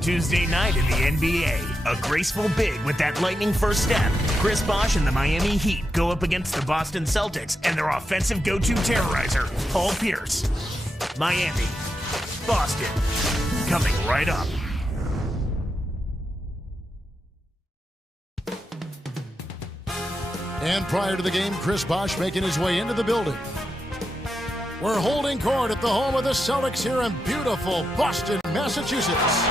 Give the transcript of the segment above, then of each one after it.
Tuesday night in the NBA. A graceful big with that lightning first step. Chris Bosh and the Miami Heat go up against the Boston Celtics and their offensive go-to terrorizer, Paul Pierce. Miami, Boston, coming right up. And prior to the game, Chris Bosh making his way into the building. We're holding court at the home of the Celtics here in beautiful Boston, Massachusetts.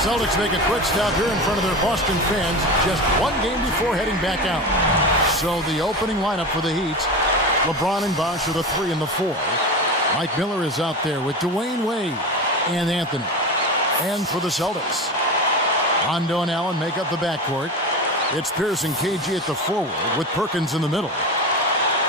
Celtics make a quick stop here in front of their Boston fans just one game before heading back out. So the opening lineup for the Heat, LeBron and Bosh are the 3 and the 4. Mike Miller is out there with Dwayne Wade and Anthony. And for the Celtics, Rondo and Allen make up the backcourt. It's Pierce and KG at the forward with Perkins in the middle.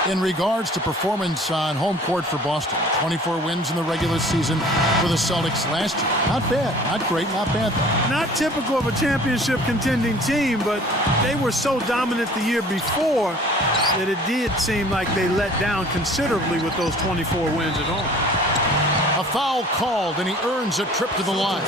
In regards to performance on home court for Boston, 24 wins in the regular season for the Celtics last year. Not bad, not great, not bad though. Not typical of a championship contending team, but they were so dominant the year before that it did seem like they let down considerably with those 24 wins at home. A foul called, and he earns a trip to the line.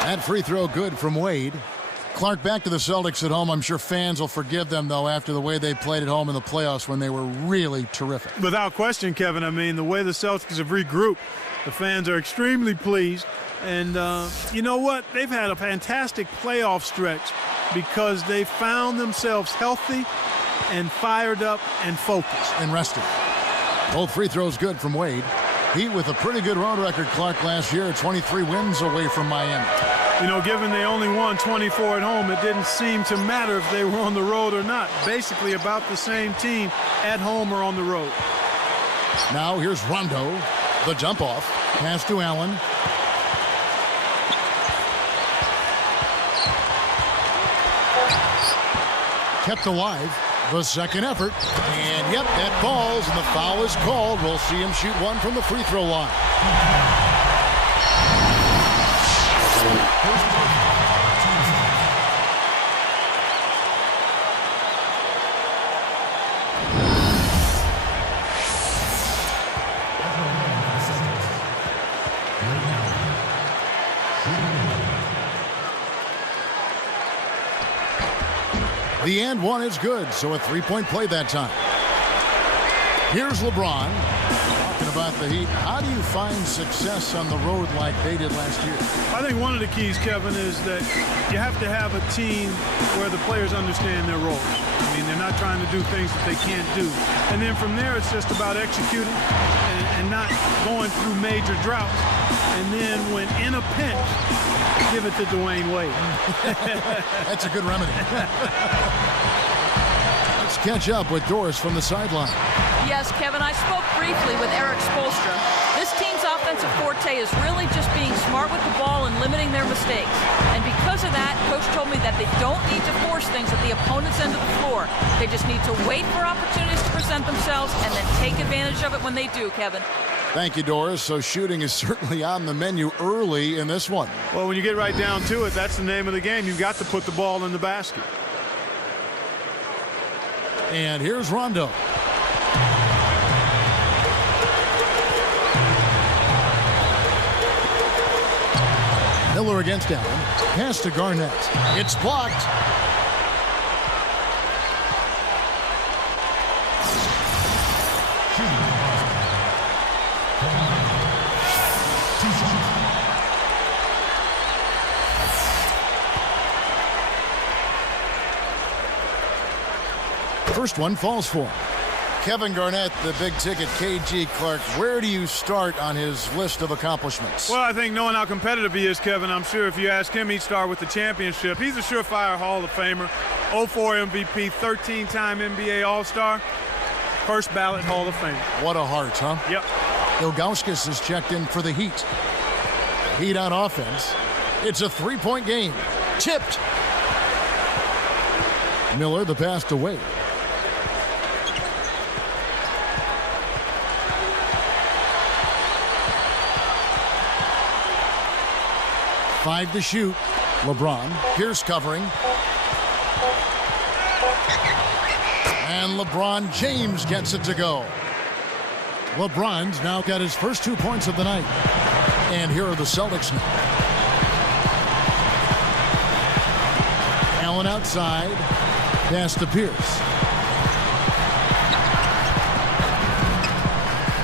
That free throw good from Wade. Clark, back to the Celtics at home. I'm sure fans will forgive them, though, after the way they played at home in the playoffs when they were really terrific. Without question, Kevin. I mean, the way the Celtics have regrouped, the fans are extremely pleased. And you know what? They've had a fantastic playoff stretch because they found themselves healthy and fired up and focused. And rested. Both free throws good from Wade. Heat with a pretty good road record, Clark, last year, 23 wins away from Miami. You know, given they only won 24 at home, it didn't seem to matter if they were on the road or not. Basically about the same team at home or on the road. Now here's Rondo. The jump off. Pass to Allen. Kept alive. The second effort. And, yep, that falls, and the foul is called. We'll see him shoot one from the free throw line. The and one is good, so a three-point play that time. Here's LeBron talking about the Heat. How do you find success on the road like they did last year? I think one of the keys, Kevin, is that you have to have a team where the players understand their roles. I mean, they're not trying to do things that they can't do. And then from there, it's just about executing and not going through major droughts. And then when in a pinch, give it to Dwayne Wade. That's a good remedy. Let's catch up with Doris from the sideline. Yes, Kevin, I spoke briefly with Eric Spoelstra. This team's offensive forte is really just being smart with the ball and limiting their mistakes. And because of that, Coach told me that they don't need to force things at the opponent's end of the floor. They just need to wait for opportunities to present themselves and then take advantage of it when they do, Kevin. Thank you, Doris. So shooting is certainly on the menu early in this one. Well, when you get right down to it, that's the name of the game. You've got to put the ball in the basket. And here's Rondo. Miller against Allen. Pass to Garnett. It's blocked. First one falls for him. Kevin Garnett, the big-ticket KG. Clark, where do you start on his list of accomplishments? Well, I think knowing how competitive he is, Kevin, I'm sure if you ask him, he'd start with the championship. He's a surefire Hall of Famer, 04 MVP, 13-time NBA All-Star, first ballot Hall of Famer. What a heart, huh? Yep. Ilgauskas is checked in for the Heat. Heat on offense. It's a three-point game. Tipped. Miller, the pass to Wade. Five to shoot. LeBron. Pierce covering. And LeBron James gets it to go. LeBron's now got his first 2 points of the night. And here are the Celtics now. Allen outside. Pass to Pierce.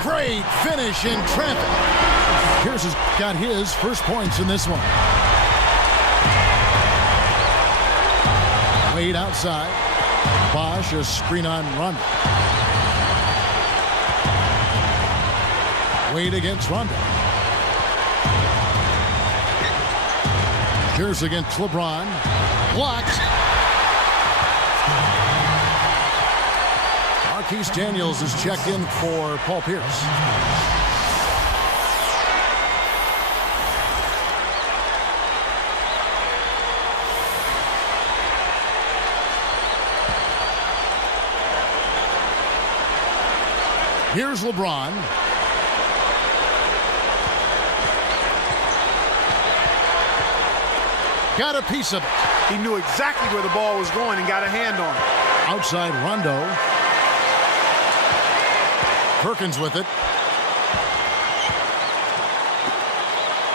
Great finish in traffic. Pierce has got his first points in this one. Wade outside. Bosh, a screen on Rondo. Wade against Rondo. Pierce against LeBron. Blocked. Marquise Daniels is checked in for Paul Pierce. Here's LeBron. Got a piece of it. He knew exactly where the ball was going and got a hand on it. Outside Rondo. Perkins with it.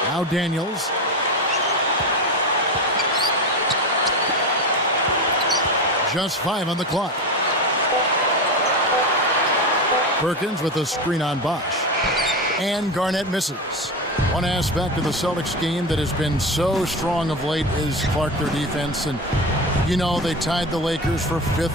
Now Daniels. Just 5 on the clock. Perkins with a screen on Bosh. And Garnett misses. One aspect of the Celtics game that has been so strong of late is, Clark, their defense. And, you know, they tied the Lakers for 5th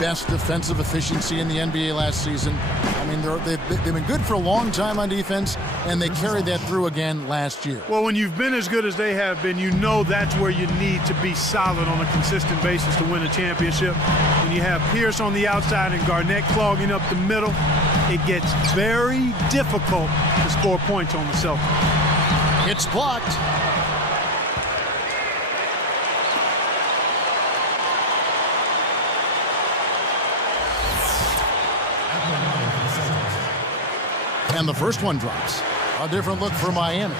best defensive efficiency in the NBA last season. I mean, they've been good for a long time on defense, and they carried that through again last year. Well, when you've been as good as they have been, you know that's where you need to be solid on a consistent basis to win a championship. When you have Pierce on the outside and Garnett clogging up the middle, it gets very difficult to score points on the Celtics. It's blocked. And the first one drops. A different look for Miami.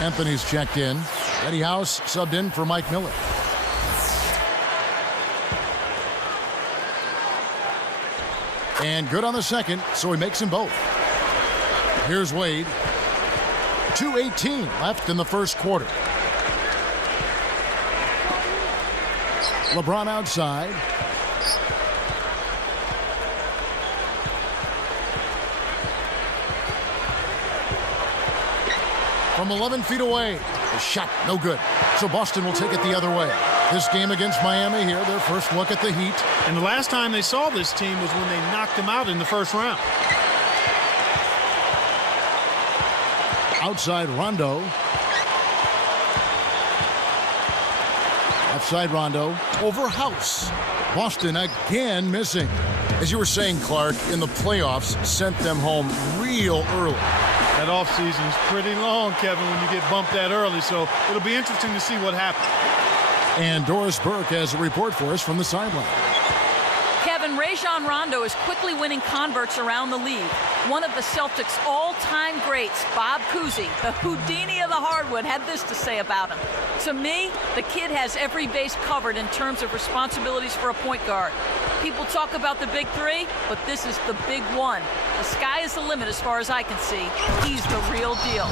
Anthony's checked in. Eddie House subbed in for Mike Miller. And good on the second, so he makes them both. Here's Wade. 2:18 left in the first quarter. LeBron outside. From 11 feet away. The shot, no good. So Boston will take it the other way. This game against Miami here, their first look at the Heat. And the last time they saw this team was when they knocked them out in the first round. Outside Rondo. Left side Rondo. Over House. Boston again missing. As you were saying, Clark, in the playoffs, sent them home real early. That offseason is pretty long, Kevin, when you get bumped that early, so it'll be interesting to see what happens. And Doris Burke has a report for us from the sideline. Kevin, Rajon Rondo is quickly winning converts around the league. One of the Celtics' all-time greats, Bob Cousy, the Houdini of the hardwood, had this to say about him. To me, the kid has every base covered in terms of responsibilities for a point guard. People talk about the big three, but this is the big one. The sky is the limit as far as I can see. He's the real deal.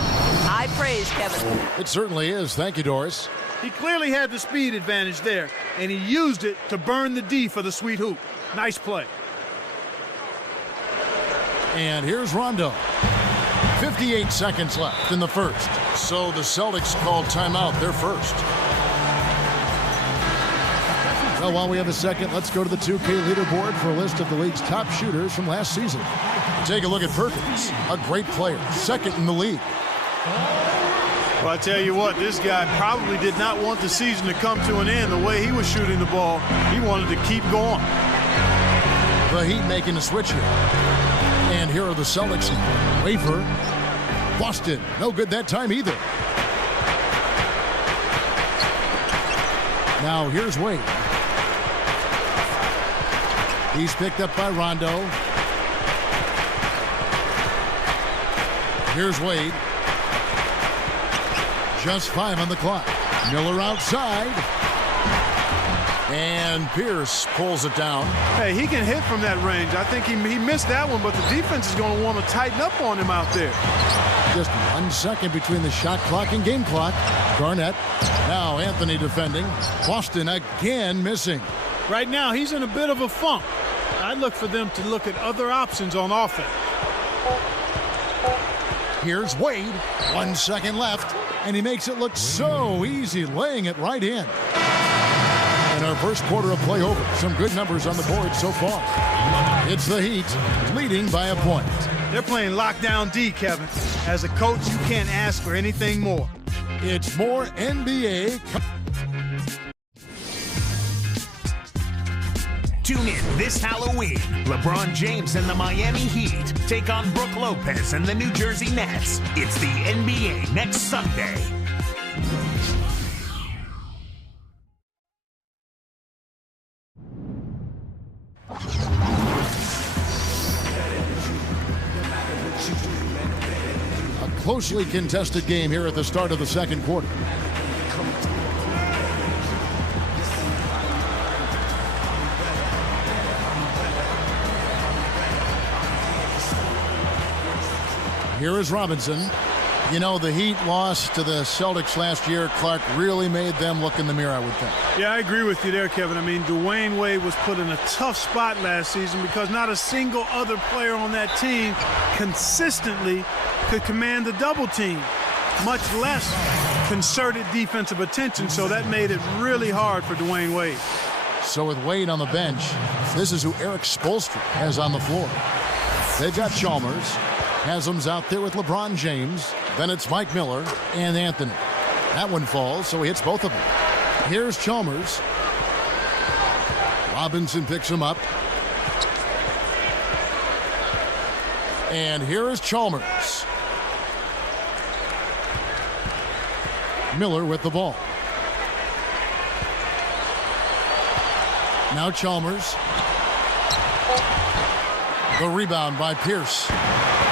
High praise, Kevin. It certainly is. Thank you, Doris. He clearly had the speed advantage there, and he used it to burn the D for the sweet hoop. Nice play. And here's Rondo. 58 seconds left in the first. So the Celtics called timeout, their first. Well, while we have a second, let's go to the 2K leaderboard for a list of the league's top shooters from last season. Take a look at Perkins, a great player, second in the league. Well, I tell you what, this guy probably did not want the season to come to an end the way he was shooting the ball. He wanted to keep going. The Heat making a switch here. And here are the Celtics. Wafer. Boston. No good that time either. Now here's Wade. He's picked up by Rondo. Here's Wade. Just 5 on the clock. Miller outside. And Pierce pulls it down. Hey, he can hit from that range. I think he missed that one, but the defense is going to want to tighten up on him out there. Just 1 second between the shot clock and game clock. Garnett. Now Anthony defending. Boston again missing. Right now, he's in a bit of a funk. I look for them to look at other options on offense. Here's Wade. 1 second left. And he makes it look so easy, laying it right in. And our first quarter of play over. Some good numbers on the board so far. It's the Heat leading by a point. They're playing lockdown D, Kevin. As a coach, you can't ask for anything more. It's more NBA. Tune in this Halloween. LeBron James and the Miami Heat take on Brook Lopez and the New Jersey Nets. It's the NBA next Sunday. A closely contested game here at the start of the second quarter. Here is Robinson. You know, the Heat loss to the Celtics last year, Clark, really made them look in the mirror, I would think. Yeah, I agree with you there, Kevin. I mean, Dwayne Wade was put in a tough spot last season because not a single other player on that team consistently could command the double team, much less concerted defensive attention, so that made it really hard for Dwayne Wade. So with Wade on the bench, this is who Eric Spoelstra has on the floor. They've got Chalmers. Haslam's out there with LeBron James. Then it's Mike Miller and Anthony. That one falls, so he hits both of them. Here's Chalmers. Robinson picks him up. And here is Chalmers. Miller with the ball. Now Chalmers. The rebound by Pierce.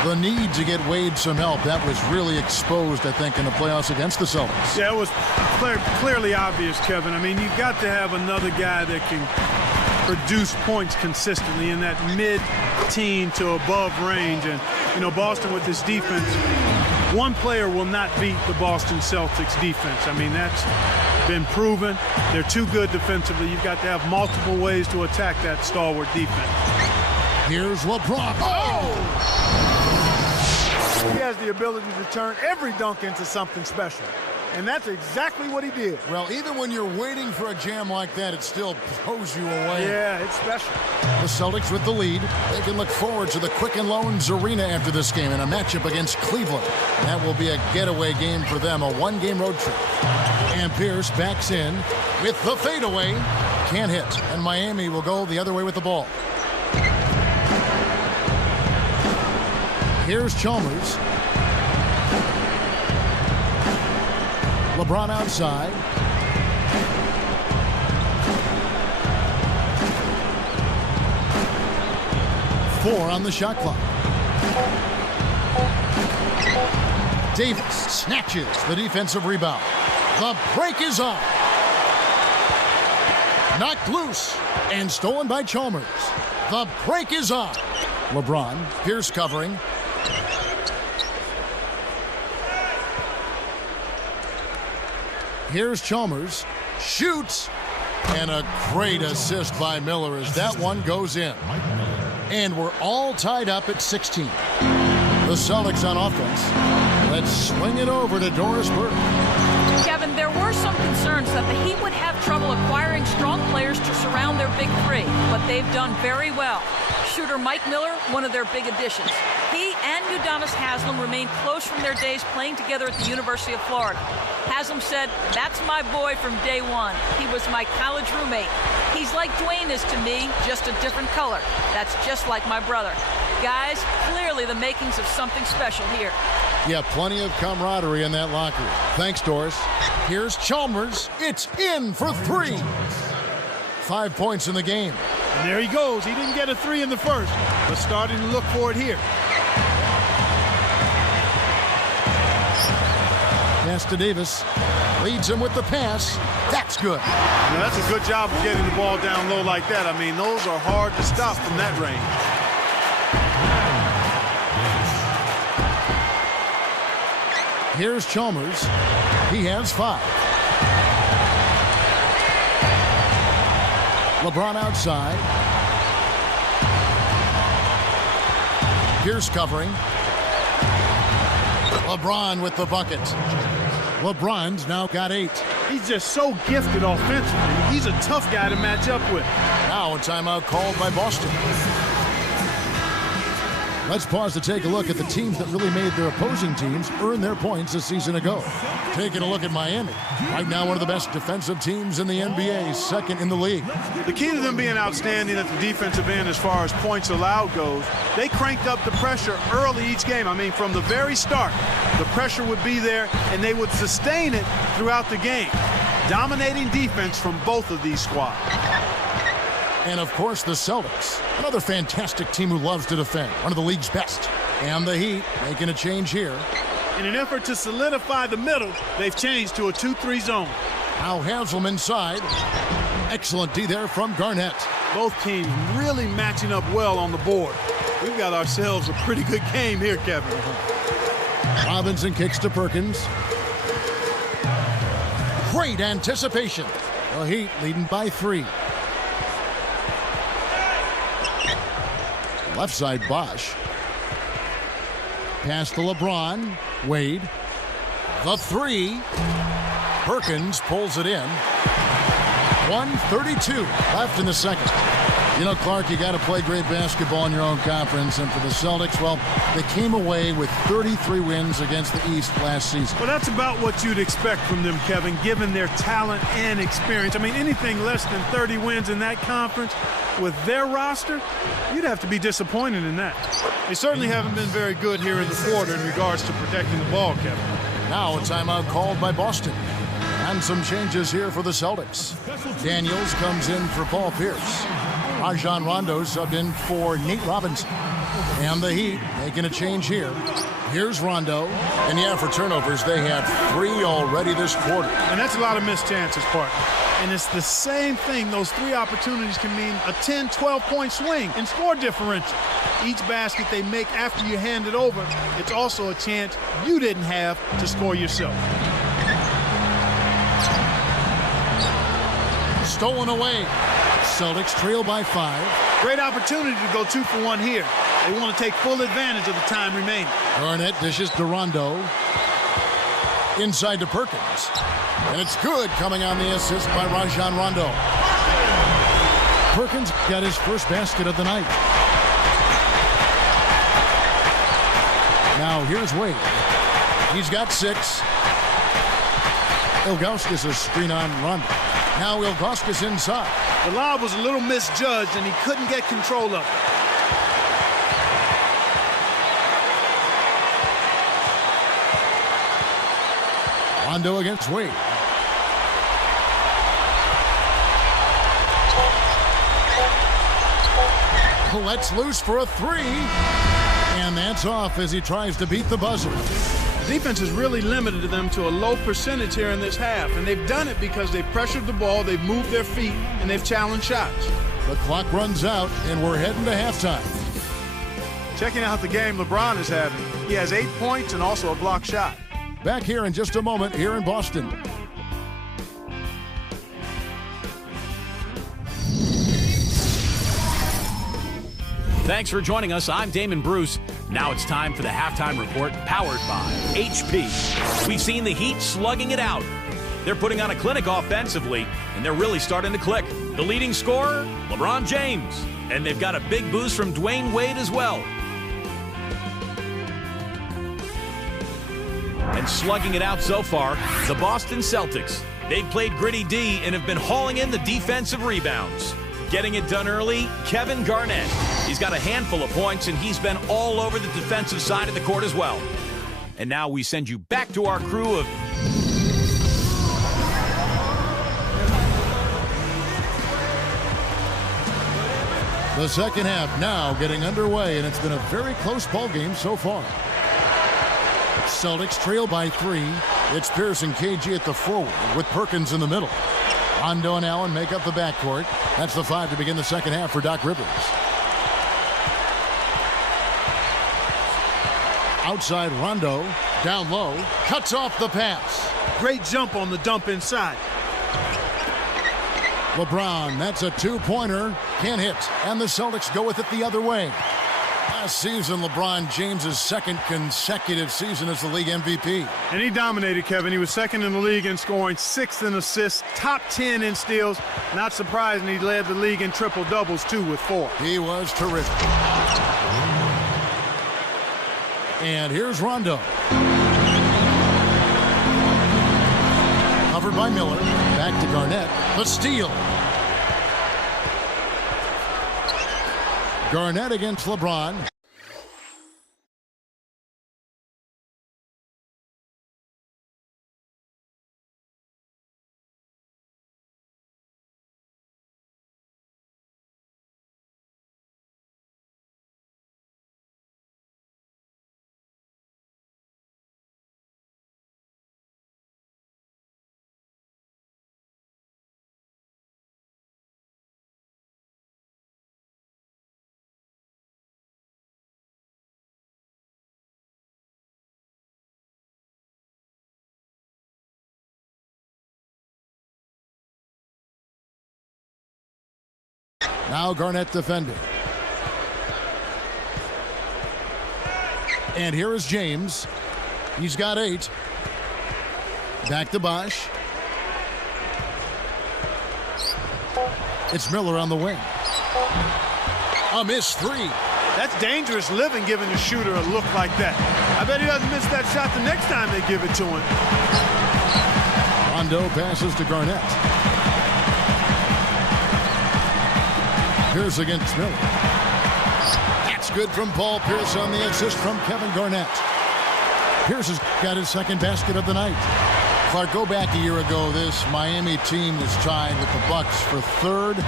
The need to get Wade some help. That was really exposed, I think, in the playoffs against the Celtics. Yeah, it was clearly obvious, Kevin. I mean, you've got to have another guy that can produce points consistently in that mid-teen to above range. And, you know, Boston with this defense, one player will not beat the Boston Celtics defense. I mean, that's been proven. They're too good defensively. You've got to have multiple ways to attack that stalwart defense. Here's LeBron. Oh! He has the ability to turn every dunk into something special. And that's exactly what he did. Well, even when you're waiting for a jam like that, it still blows you away. Yeah, it's special. The Celtics with the lead. They can look forward to the Quicken Loans Arena after this game in a matchup against Cleveland. That will be a getaway game for them, a one-game road trip. And Pierce backs in with the fadeaway. Can't hit. And Miami will go the other way with the ball. Here's Chalmers. LeBron outside. Four on the shot clock. Davis snatches the defensive rebound. The break is on. Knocked loose and stolen by Chalmers. The break is on. LeBron, Pierce covering. Here's Chalmers. Shoots. And a great assist by Miller as that one goes in. And we're all tied up at 16. The Celtics on offense. Let's swing it over to Doris Burke. Kevin, there were some concerns that the Heat would have trouble acquiring strong players to surround their big three, but they've done very well. Shooter Mike Miller, one of their big additions. He and Udonis Haslem remain close from their days playing together at the University of Florida. Haslem said, "That's my boy from day one. He was my college roommate. He's like Dwayne is to me, just a different color. That's just like my brother." Guys, clearly the makings of something special here. Yeah, plenty of camaraderie in that locker room. Thanks, Doris. Here's Chalmers. It's in for three. 5 points in the game. And there he goes. He didn't get a three in the first, but starting to look for it here. Pass to Davis. Leads him with the pass. That's good. Now, that's a good job of getting the ball down low like that. I mean, those are hard to stop from that range. Here's Chalmers. He has 5. LeBron outside. Pierce covering. LeBron with the bucket. LeBron's now got 8. He's just so gifted offensively. He's a tough guy to match up with. Now a timeout called by Boston. Let's pause to take a look at the teams that really made their opposing teams earn their points a season ago. Taking a look at Miami. Right now one of the best defensive teams in the NBA, second in the league. The key to them being outstanding at the defensive end as far as points allowed goes, they cranked up the pressure early each game. I mean, from the very start, the pressure would be there, and they would sustain it throughout the game. Dominating defense from both of these squads. And, of course, the Celtics. Another fantastic team who loves to defend. One of the league's best. And the Heat making a change here. In an effort to solidify the middle, they've changed to a 2-3 zone. Now Haslam inside. Excellent D there from Garnett. Both teams really matching up well on the board. We've got ourselves a pretty good game here, Kevin. Robinson kicks to Perkins. Great anticipation. The Heat leading by 3. Left side, Bosch. Pass to LeBron. Wade. The 3. Perkins pulls it in. 1:32 left in the second. You know, Clark, you got to play great basketball in your own conference. And for the Celtics, well, they came away with 33 wins against the East last season. Well, that's about what you'd expect from them, Kevin, given their talent and experience. I mean, anything less than 30 wins in that conference with their roster, you'd have to be disappointed in that. They certainly haven't been very good here in the quarter in regards to protecting the ball, Kevin. Now a timeout called by Boston. And some changes here for the Celtics. Daniels comes in for Paul Pierce. Rajon Rondo subbed in for Nate Robinson. And the Heat making a change here. Here's Rondo. And yeah, for turnovers, they have 3 already this quarter. And that's a lot of missed chances, partner. And it's the same thing. Those 3 opportunities can mean a 10, 12-point swing in score differential. Each basket they make after you hand it over, it's also a chance you didn't have to score yourself. Stolen away. Celtics trail by 5. Great opportunity to go 2 for 1 here. They want to take full advantage of the time remaining. Garnett dishes to Rondo. Inside to Perkins. And it's good coming on the assist by Rajon Rondo. Perkins got his first basket of the night. Now here's Wade. He's got 6. Ilgauskas a screen on Rondo. Now Ilgauskas inside. The lob was a little misjudged, and he couldn't get control of it. Rondo against Wade. Lets loose for a 3. And that's off as he tries to beat the buzzer. The defense has really limited them to a low percentage here in this half, and they've done it because they've pressured the ball, they've moved their feet, and they've challenged shots. The clock runs out, and we're heading to halftime. Checking out the game LeBron is having. He has 8 points and also a block shot. Back here in just a moment here in Boston. Thanks for joining us. I'm Damon Bruce. Now it's time for the halftime report powered by HP. We've seen the Heat slugging it out. They're putting on a clinic offensively, and they're really starting to click. The leading scorer, LeBron James. And they've got a big boost from Dwayne Wade as well. And slugging it out so far, the Boston Celtics. They've played gritty D and have been hauling in the defensive rebounds. Getting it done early, Kevin Garnett. He's got a handful of points, and he's been all over the defensive side of the court as well. And now we send you back to our crew of The second half now getting underway, and it's been a very close ball game so far. Celtics trail by 3. It's Pierce and KG at the forward with Perkins in the middle. Rondo and Allen make up the backcourt. That's the 5 to begin the second half for Doc Rivers. Outside Rondo, down low, cuts off the pass. Great jump on the dump inside. LeBron, that's a 2-pointer. Can't hit. And the Celtics go with it the other way. Last season, LeBron James' second consecutive season as the league MVP. And he dominated, Kevin. He was second in the league in scoring, 6th in assists, top 10 in steals. Not surprising he led the league in triple-doubles, too, with 4. He was terrific. And here's Rondo. Covered by Miller. Back to Garnett. The steal. Garnett against LeBron. Now Garnett defending. And here is James. He's got 8. Back to Bosch. It's Miller on the wing. A missed 3. That's dangerous living, giving a shooter a look like that. I bet he doesn't miss that shot the next time they give it to him. Rondo passes to Garnett. Pierce against Miller. That's good from Paul Pierce on the assist from Kevin Garnett. Pierce has got his second basket of the night. Clark, go back a year ago. This Miami team was tied with the Bucks for 3rd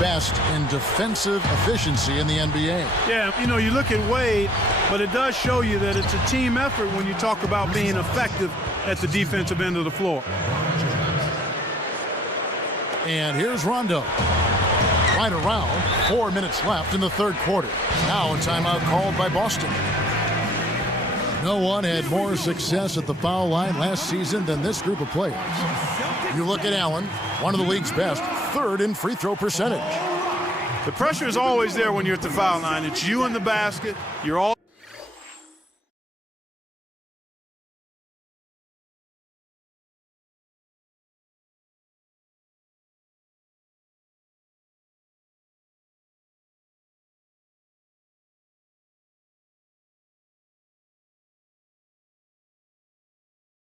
best in defensive efficiency in the NBA. Yeah, you know, you look at Wade, but it does show you that it's a team effort when you talk about being effective at the defensive end of the floor. And here's Rondo. Right around 4 minutes left in the third quarter. Now a timeout called by Boston. No one had more success at the foul line last season than this group of players. You look at Allen, one of the league's best, 3rd in free throw percentage. The pressure is always there when you're at the foul line. It's you in the basket. You're all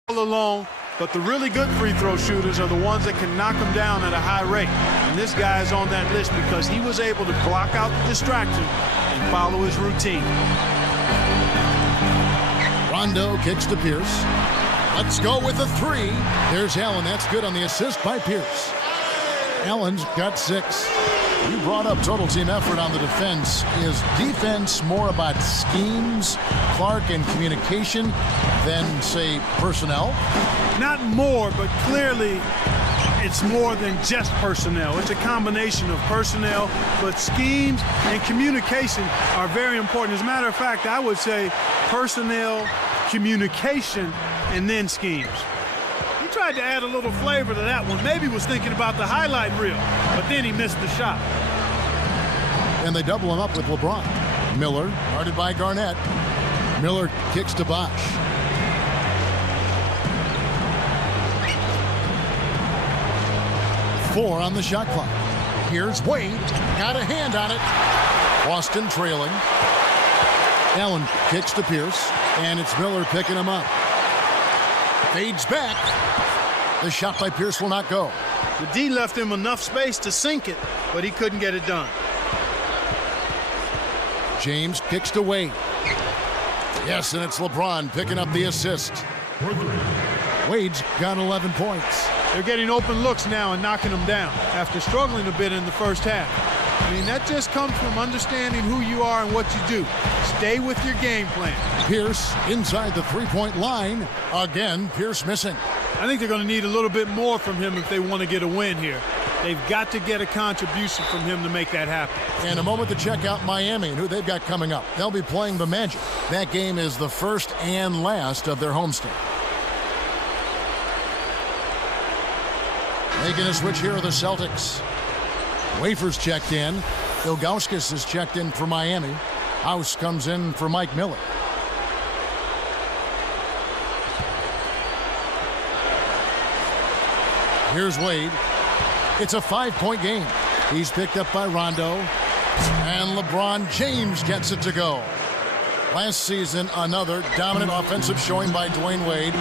alone, but the really good free throw shooters are the ones that can knock them down at a high rate. And this guy is on that list because he was able to block out the distraction and follow his routine. Rondo kicks to Pierce. Let's go with a 3. There's Allen. That's good on the assist by Pierce. Allen's got 6. You brought up total team effort on the defense. Is defense more about schemes, Clark, and communication than, say, personnel? Not more, but clearly it's more than just personnel. It's a combination of personnel, but schemes and communication are very important. As a matter of fact, I would say personnel, communication, and then schemes. He tried to add a little flavor to that one. Maybe was thinking about the highlight reel, but then he missed the shot. And they double him up with LeBron. Miller, guarded by Garnett. Miller kicks to Bosch. Four on the shot clock. Here's Wade. Got a hand on it. Boston trailing. Allen kicks to Pierce. And it's Miller picking him up. Fades back. The shot by Pierce will not go. The D left him enough space to sink it, but he couldn't get it done. James kicks to Wade. Yes, and it's LeBron picking up the assist. Wade's got 11 points. They're getting open looks now and knocking them down after struggling a bit in the first half. I mean, that just comes from understanding who you are and what you do. Stay with your game plan. Pierce inside the three-point line. Again, Pierce missing. I think they're going to need a little bit more from him if they want to get a win here. They've got to get a contribution from him to make that happen. In a moment to check out Miami and who they've got coming up. They'll be playing the Magic. That game is the first and last of their homestand. Making a switch here are the Celtics. Wafers checked in. Ilgauskas is checked in for Miami. House comes in for Mike Miller. Here's Wade. It's a 5-point game. He's picked up by Rondo. And LeBron James gets it to go. Last season, another dominant offensive showing by Dwayne Wade.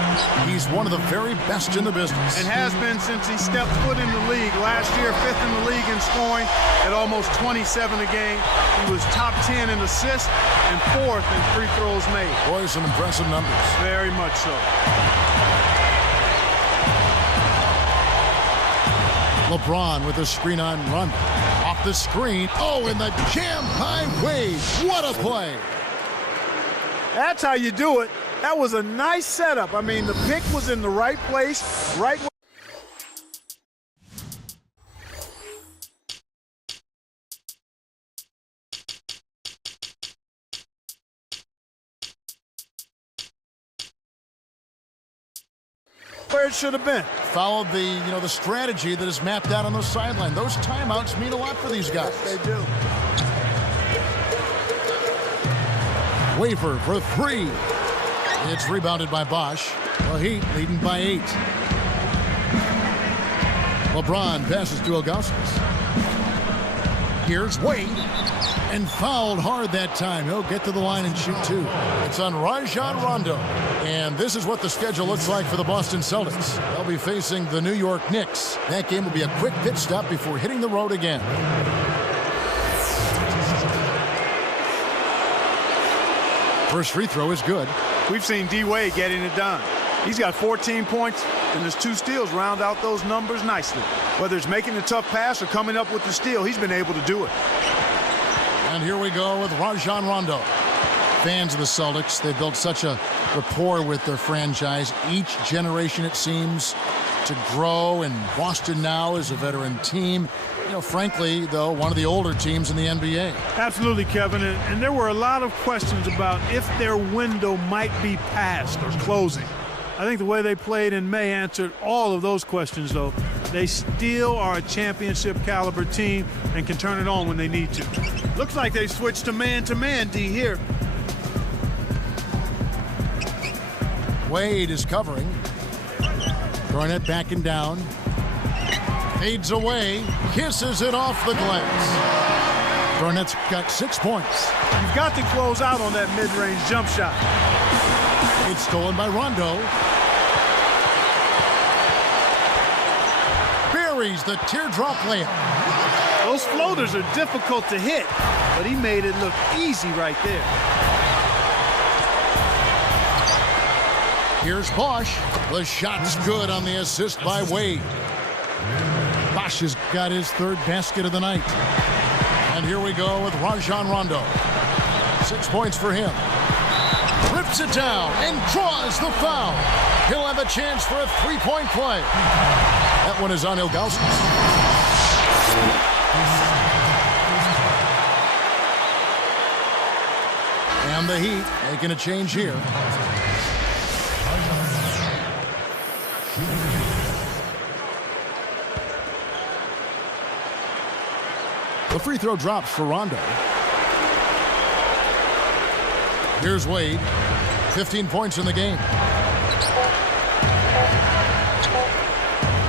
He's one of the very best in the business. And has been since he stepped foot in the league. Last year, 5th in the league in scoring at almost 27 a game. He was top 10 in assists and 4th in free throws made. Boy, some impressive numbers. Very much so. LeBron with a screen on Rondo. Off the screen. Oh, and the jam by Wade. What a play. That's how you do it. That was a nice setup. I mean, the pick was in the right place, right where it should have been. Followed the strategy that is mapped out on the sideline. Those timeouts mean a lot for these guys. They do. Wafer for 3. It's rebounded by Bosch. The Heat leading by 8. LeBron passes to Ilgauskas. Here's Wade. And fouled hard that time. He'll get to the line and shoot 2. It's on Rajon Rondo. And this is what the schedule looks like for the Boston Celtics. They'll be facing the New York Knicks. That game will be a quick pit stop before hitting the road again. First free throw is good. We've seen D-Wade getting it done. He's got 14 points, and his 2 steals round out those numbers nicely. Whether it's making a tough pass or coming up with the steal, he's been able to do it. And here we go with Rajon Rondo. Fans of the Celtics, they've built such a rapport with their franchise. Each generation, it seems, to grow, and Boston now is a veteran team. Frankly, though, one of the older teams in the NBA. Absolutely, Kevin. And there were a lot of questions about if their window might be passed or closing. I think the way they played in May answered all of those questions, though. They still are a championship caliber team and can turn it on when they need to. Looks like they switched to man, D, here. Wade is covering. Garnett backing down. Fades away. Kisses it off the glass. Garnett's got 6 points. You've got to close out on that mid-range jump shot. It's stolen by Rondo. Buries the teardrop layup. Those floaters are difficult to hit, but he made it look easy right there. Here's Bosch. The shot's good on the assist by Wade. Bosch has got his 3rd basket of the night. And here we go with Rajon Rondo. 6 points for him. Rips it down and draws the foul. He'll have a chance for a 3-point play. That one is on Ilgauskas. And the Heat making a change here. The free throw drops for Rondo. Here's Wade. 15 points in the game.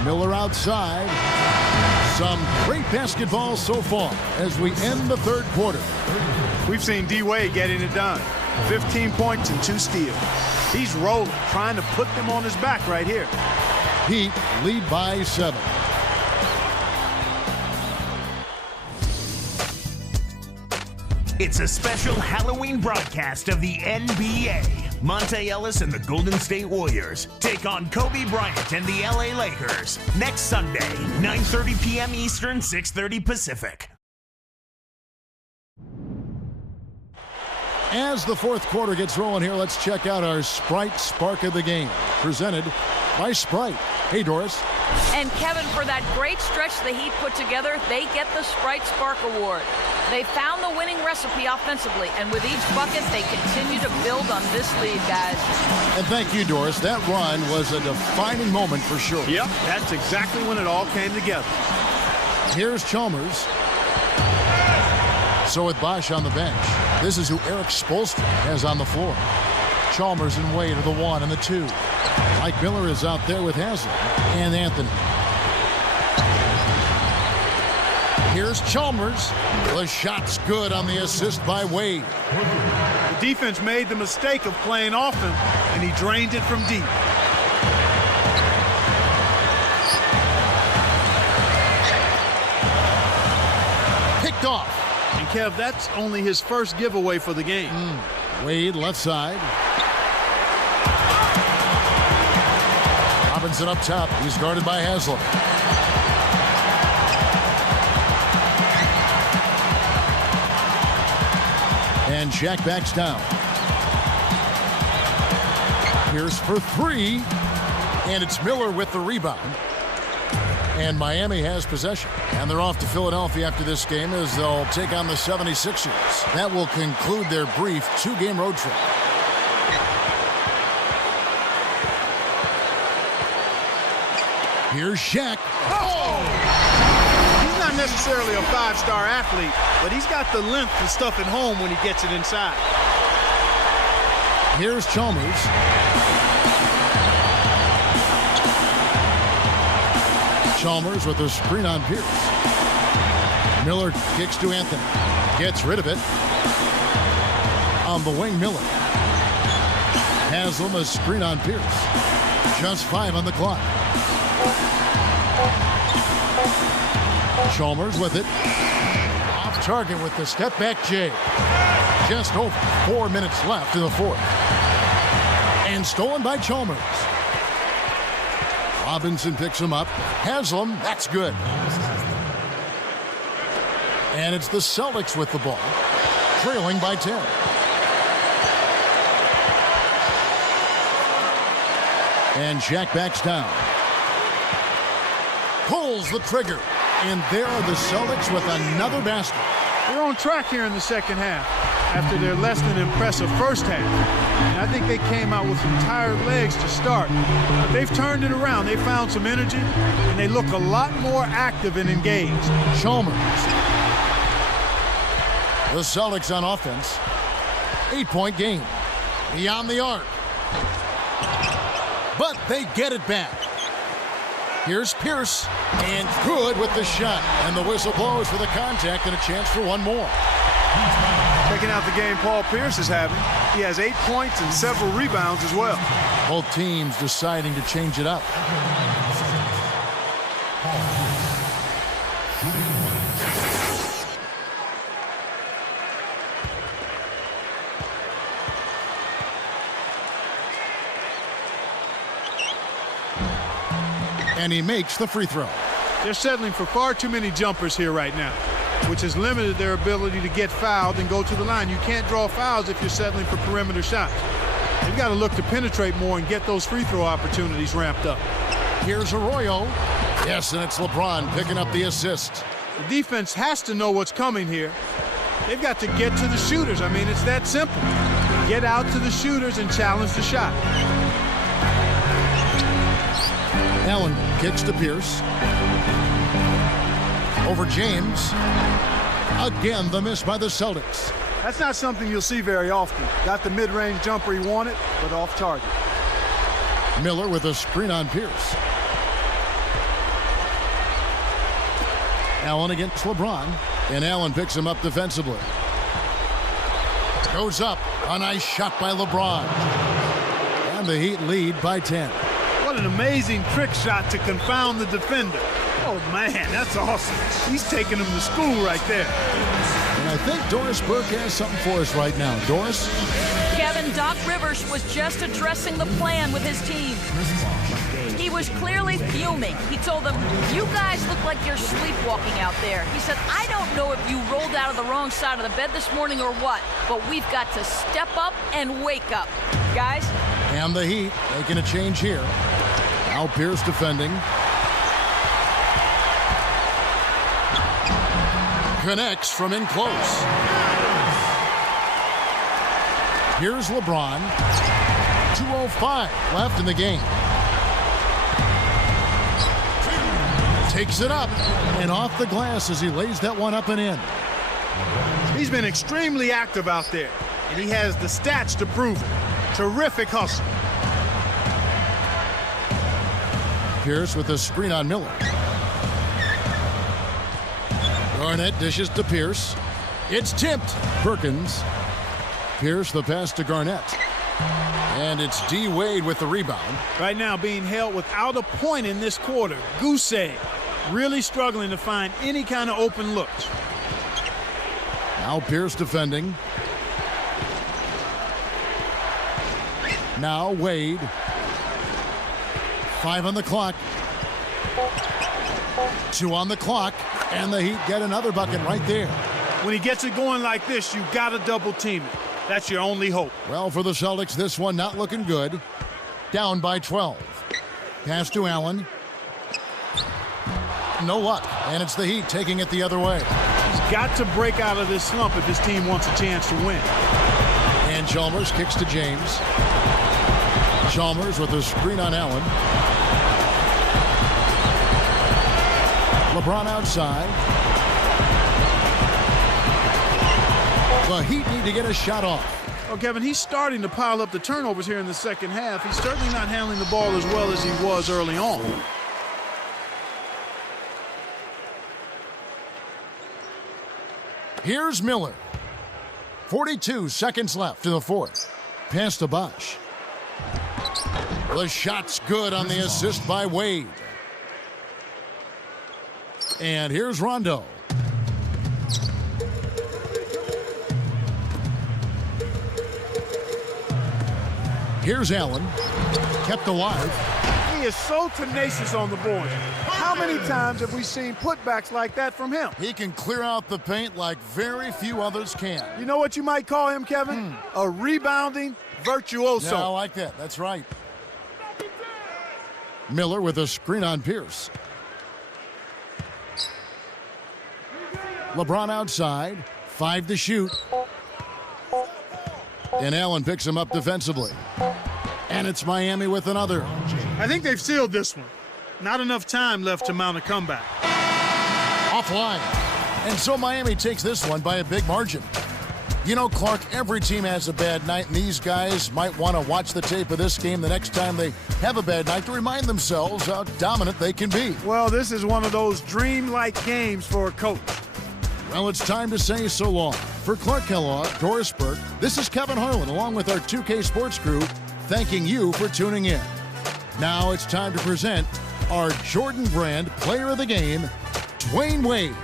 Miller outside. Some great basketball so far as we end the 3rd quarter. We've seen D-Wade getting it done. 15 points and 2 steals. He's rolling, trying to put them on his back right here. Heat lead by 7. It's a special Halloween broadcast of the NBA. Monte Ellis and the Golden State Warriors take on Kobe Bryant and the LA Lakers next Sunday, 9:30 p.m. Eastern, 6:30 Pacific. As the fourth quarter gets rolling here, let's check out our Sprite Spark of the Game, presented by Sprite. Hey, Doris. And Kevin, for that great stretch the Heat put together, they get the Sprite Spark Award. They found the winning recipe offensively, and with each bucket, they continue to build on this lead, guys. And thank you, Doris. That run was a defining moment for sure. Yep, that's exactly when it all came together. Here's Chalmers. So with Bosch on the bench, this is who Eric Spoelstra has on the floor. Chalmers and Wade are the 1 and the 2. Mike Miller is out there with Haslam and Anthony. Here's Chalmers. The shot's good on the assist by Wade. The defense made the mistake of playing off him, and he drained it from deep. Picked off. And Kev, that's only his first giveaway for the game. Wade left side. Robinson up top. He's guarded by Haslam. And Shaq backs down. Pierce for 3. And it's Miller with the rebound. And Miami has possession. And they're off to Philadelphia after this game as they'll take on the 76ers. That will conclude their brief 2-game road trip. Here's Shaq. Oh! He's not necessarily a 5-star athlete, but he's got the length to stuff it home when he gets it inside. Here's Chalmers. Chalmers with a screen on Pierce. Miller kicks to Anthony. Gets rid of it. On the wing, Miller. Haslam a screen on Pierce. Just 5 on the clock. Chalmers with it. Off target with the step back J. Just over 4 minutes left in the fourth. And stolen by Chalmers. Robinson picks him up. Haslam, that's good. And it's the Celtics with the ball, trailing by 10. And Shaq backs down. Pulls the trigger. And there are the Celtics with another basket. They're on track here in the second half after their less than impressive first half. And I think they came out with some tired legs to start. But they've turned it around. They found some energy, and they look a lot more active and engaged. Chalmers. The Celtics on offense. 8-point game. Beyond the arc. But they get it back. Here's Pierce. And good with the shot. And the whistle blows for the contact and a chance for one more. Taking out the game Paul Pierce is having. He has 8 points and several rebounds as well. Both teams deciding to change it up. And he makes the free throw. They're settling for far too many jumpers here right now, which has limited their ability to get fouled and go to the line. You can't draw fouls if you're settling for perimeter shots. They've got to look to penetrate more and get those free throw opportunities ramped up. Here's Arroyo. Yes, and it's LeBron picking up the assist. The defense has to know what's coming here. They've got to get to the shooters. I mean, it's that simple. Get out to the shooters and challenge the shot. Allen kicks to Pierce. Over James. Again, the miss by the Celtics. That's not something you'll see very often. Got the mid-range jumper he wanted, but off target. Miller with a screen on Pierce. Allen against LeBron, and Allen picks him up defensively. Goes up. A nice shot by LeBron. And the Heat lead by 10. What an amazing trick shot to confound the defender. Oh, man, that's awesome. He's taking him to school right there. And I think Doris Burke has something for us right now. Doris? Kevin, Doc Rivers was just addressing the plan with his team. He He was clearly fuming. He told them, "You guys look like you're sleepwalking out there." He said, "I don't know if you rolled out of the wrong side of the bed this morning or what, but we've got to step up and wake up. Guys." And the Heat making a change here. Now Pierce defending. Connects from in close. Here's LeBron. 2:05 left in the game. Takes it up and off the glass as he lays that one up and in. He's been extremely active out there, and he has the stats to prove it. Terrific hustle. Pierce with a screen on Miller. Garnett dishes to Pierce. It's tipped. Perkins. Pierce the pass to Garnett. And it's D. Wade with the rebound. Right now being held without a point in this quarter. Goose egg. Really struggling to find any kind of open looks. Now Pierce defending. Now Wade. 5 on the clock. 2 on the clock. And the Heat get another bucket right there. When he gets it going like this, you've got to double team it. That's your only hope. Well, for the Celtics, this one not looking good. Down by 12. Pass to Allen. No luck. And it's the Heat taking it the other way. He's got to break out of this slump if his team wants a chance to win. And Chalmers kicks to James. Chalmers with a screen on Allen. LeBron outside. The Heat need to get a shot off. Well, Kevin, he's starting to pile up the turnovers here in the second half. He's certainly not handling the ball as well as he was early on. Here's Miller. 42 seconds left in the fourth. Pass to Bosh. The shot's good on the assist by Wade. And here's Rondo. Here's Allen. Kept alive. He is so tenacious on the board. How many times have we seen putbacks like that from him? He can clear out the paint like very few others can. You know what you might call him, Kevin? A rebounding virtuoso. Yeah, I like that. That's right. Miller with a screen on Pierce. LeBron outside. 5 to shoot. And Allen picks him up defensively. And it's Miami with another. I think they've sealed this one. Not enough time left to mount a comeback. Offline. And so Miami takes this one by a big margin. You know, Clark, every team has a bad night, and these guys might want to watch the tape of this game the next time they have a bad night to remind themselves how dominant they can be. Well, this is one of those dream-like games for a coach. Well, it's time to say so long. For Clark Kellogg, Doris Burke, this is Kevin Harlan, along with our 2K Sports crew, thanking you for tuning in. Now it's time to present our Jordan Brand Player of the Game, Dwayne Wade.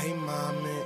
Hey, mommy.